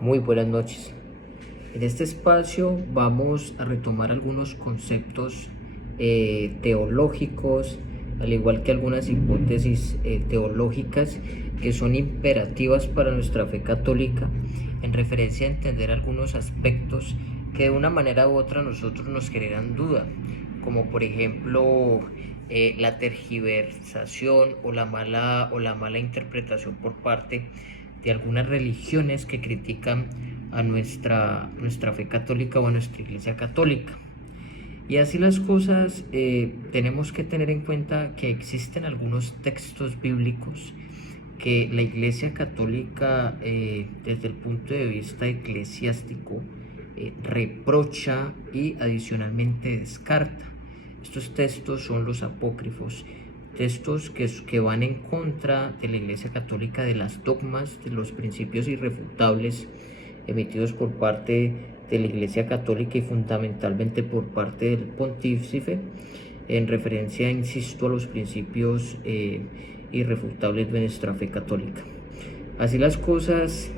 Muy buenas noches. En este espacio vamos a retomar algunos conceptos teológicos, al igual que algunas hipótesis teológicas que son imperativas para nuestra fe católica, en referencia a entender algunos aspectos que de una manera u otra nosotros nos generan duda, como por ejemplo la tergiversación o la mala interpretación por parte de algunas religiones que critican a nuestra fe católica o a nuestra iglesia católica. Y así las cosas, tenemos que tener en cuenta que existen algunos textos bíblicos que la iglesia católica, desde el punto de vista eclesiástico, reprocha y adicionalmente descarta. Estos textos son los apócrifos, textos que van en contra de la iglesia católica, de las dogmas, de los principios irrefutables emitidos por parte de la iglesia católica y fundamentalmente por parte del pontífice, en referencia, insisto, a los principios irrefutables de nuestra fe católica. Así las cosas,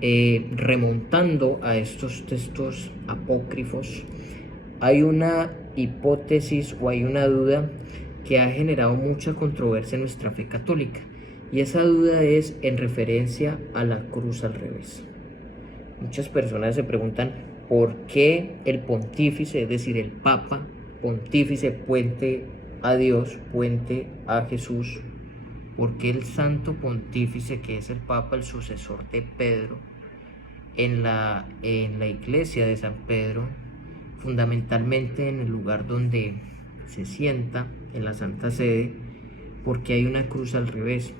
remontando a estos textos apócrifos, hay una hipótesis o hay una duda que ha generado mucha controversia en nuestra fe católica, y esa duda es en referencia a la cruz al revés. Muchas personas se preguntan por qué el pontífice, es decir, el Papa, pontífice, puente a Dios, puente a Jesús, por qué el santo pontífice, que es el Papa, el sucesor de Pedro, en la iglesia de San Pedro, fundamentalmente en el lugar donde se sienta, en la Santa Sede, porque hay una cruz al revés.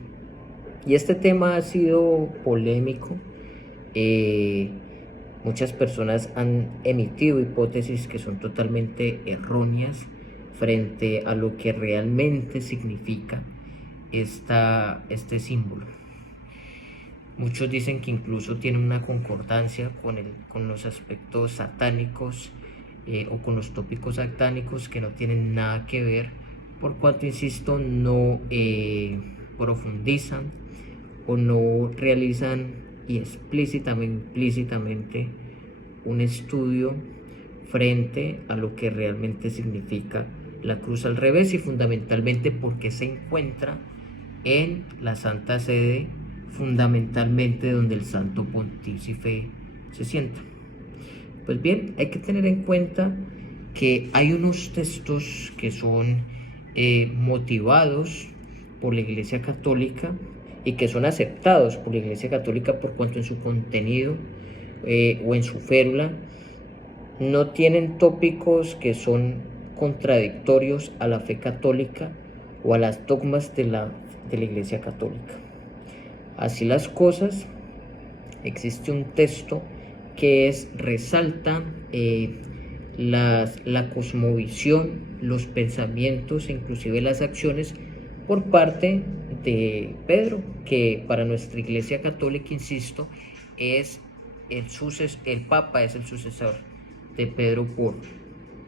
Y este tema ha sido polémico. Muchas personas han emitido hipótesis que son totalmente erróneas frente a lo que realmente significa este símbolo. Muchos dicen que incluso tiene una concordancia con los aspectos satánicos, o con los tópicos satánicos, que no tienen nada que ver, por cuanto, insisto, no profundizan o no realizan implícitamente un estudio frente a lo que realmente significa la cruz al revés, y fundamentalmente porque se encuentra en la Santa Sede, fundamentalmente donde el Santo Pontífice se sienta. Pues bien, hay que tener en cuenta que hay unos textos que son motivados por la Iglesia Católica y que son aceptados por la Iglesia Católica por cuanto en su contenido o en su férula no tienen tópicos que son contradictorios a la fe católica o a las dogmas de la Iglesia Católica. Así las cosas, existe un texto que resalta la cosmovisión, los pensamientos e inclusive las acciones por parte de Pedro, que para nuestra Iglesia Católica, insisto, es el Papa es el sucesor de Pedro, por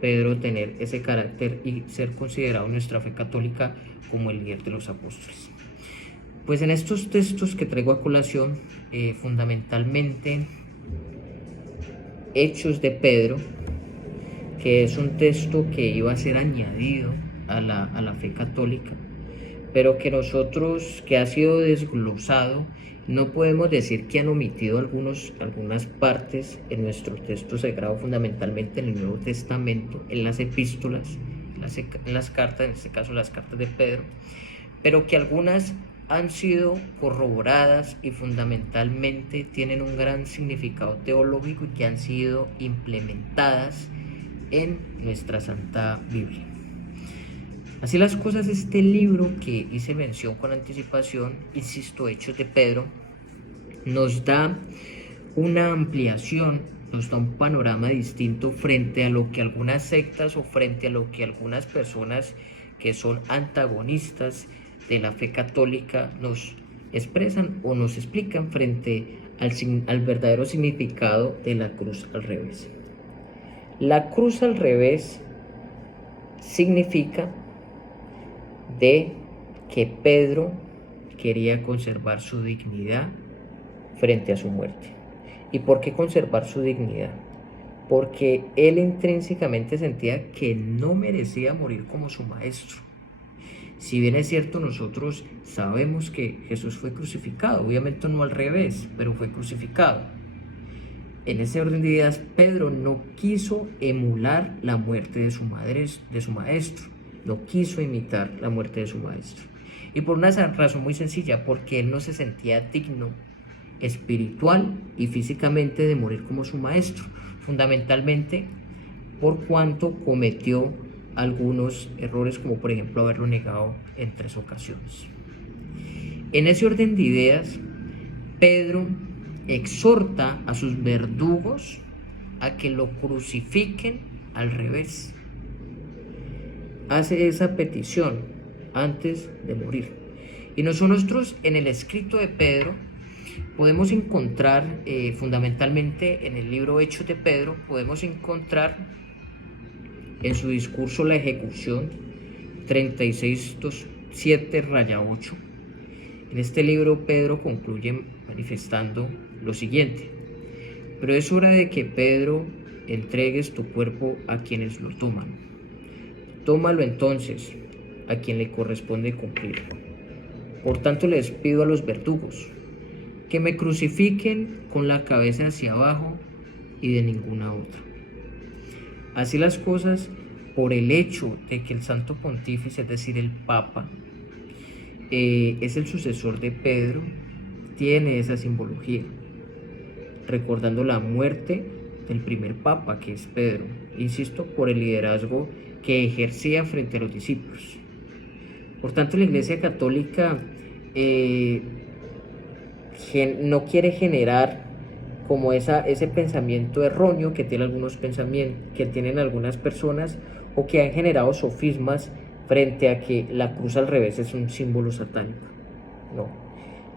Pedro tener ese carácter y ser considerado en nuestra fe católica como el líder de los apóstoles. Pues en estos textos que traigo a colación, fundamentalmente Hechos de Pedro, que es un texto que iba a ser añadido a la fe católica, pero que nosotros, que ha sido desglosado, no podemos decir que han omitido algunas partes en nuestro texto sagrado, fundamentalmente en el Nuevo Testamento, en las epístolas, en las cartas, en este caso las cartas de Pedro, pero que algunas han sido corroboradas y fundamentalmente tienen un gran significado teológico y que han sido implementadas en nuestra Santa Biblia. Así las cosas, este libro que hice mención con anticipación, insisto, Hechos de Pedro, nos da una ampliación, nos da un panorama distinto frente a lo que algunas sectas o frente a lo que algunas personas que son antagonistas de la fe católica nos expresan o nos explican frente al verdadero significado de la cruz al revés. La cruz al revés significa de que Pedro quería conservar su dignidad frente a su muerte. ¿Y por qué conservar su dignidad? Porque él intrínsecamente sentía que no merecía morir como su maestro. Si bien es cierto, nosotros sabemos que Jesús fue crucificado, obviamente no al revés, pero fue crucificado. En ese orden de ideas, Pedro no quiso emular la muerte de su maestro, no quiso imitar la muerte de su maestro. Y por una razón muy sencilla, porque él no se sentía digno espiritual y físicamente de morir como su maestro, fundamentalmente por cuanto cometió algunos errores, como por ejemplo haberlo negado en 3 ocasiones. En ese orden de ideas, Pedro exhorta a sus verdugos a que lo crucifiquen al revés. Hace esa petición antes de morir. Y nosotros en el escrito de Pedro podemos encontrar, fundamentalmente en el libro Hechos de Pedro, podemos encontrar en su discurso La ejecución 36:7-8. En este libro Pedro concluye manifestando lo siguiente: pero es hora de que, Pedro, entregues tu cuerpo a quienes lo toman. Tómalo entonces a quien le corresponde cumplir. Por tanto, les pido a los verdugos que me crucifiquen con la cabeza hacia abajo y de ninguna otra. Así las cosas, por el hecho de que el Santo Pontífice, es decir, el Papa, es el sucesor de Pedro, tiene esa simbología, recordando la muerte del primer Papa, que es Pedro, insisto, por el liderazgo que ejercía frente a los discípulos. Por tanto, la Iglesia Católica no quiere generar como ese pensamiento erróneo que tienen algunas personas, o que han generado sofismas frente a que la cruz al revés es un símbolo satánico. No,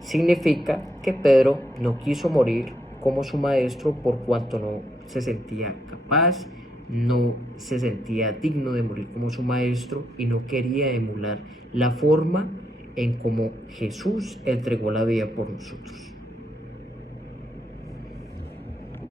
significa que Pedro no quiso morir como su maestro por cuanto no se sentía capaz, no se sentía digno de morir como su maestro, y no quería emular la forma en cómo Jesús entregó la vida por nosotros.